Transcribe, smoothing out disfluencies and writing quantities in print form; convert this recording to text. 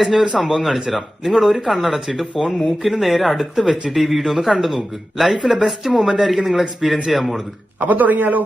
ഞാൻ ഒരു സംഭവം കാണിച്ചുതരാം. നിങ്ങൾ ഒരു കണ്ണടച്ചിട്ട് ഫോൺ മൂക്കിന് നേരെ അടുത്ത് വെച്ചിട്ട് ഈ വീഡിയോ ഒന്ന് കണ്ടു നോക്ക്. ലൈഫിലെ ബെസ്റ്റ് മൊമെന്റ് ആയിരിക്കും നിങ്ങൾ എക്സ്പീരിയൻസ് ചെയ്യാൻ പോകുന്നത്. അപ്പൊ തുടങ്ങിയാലോ?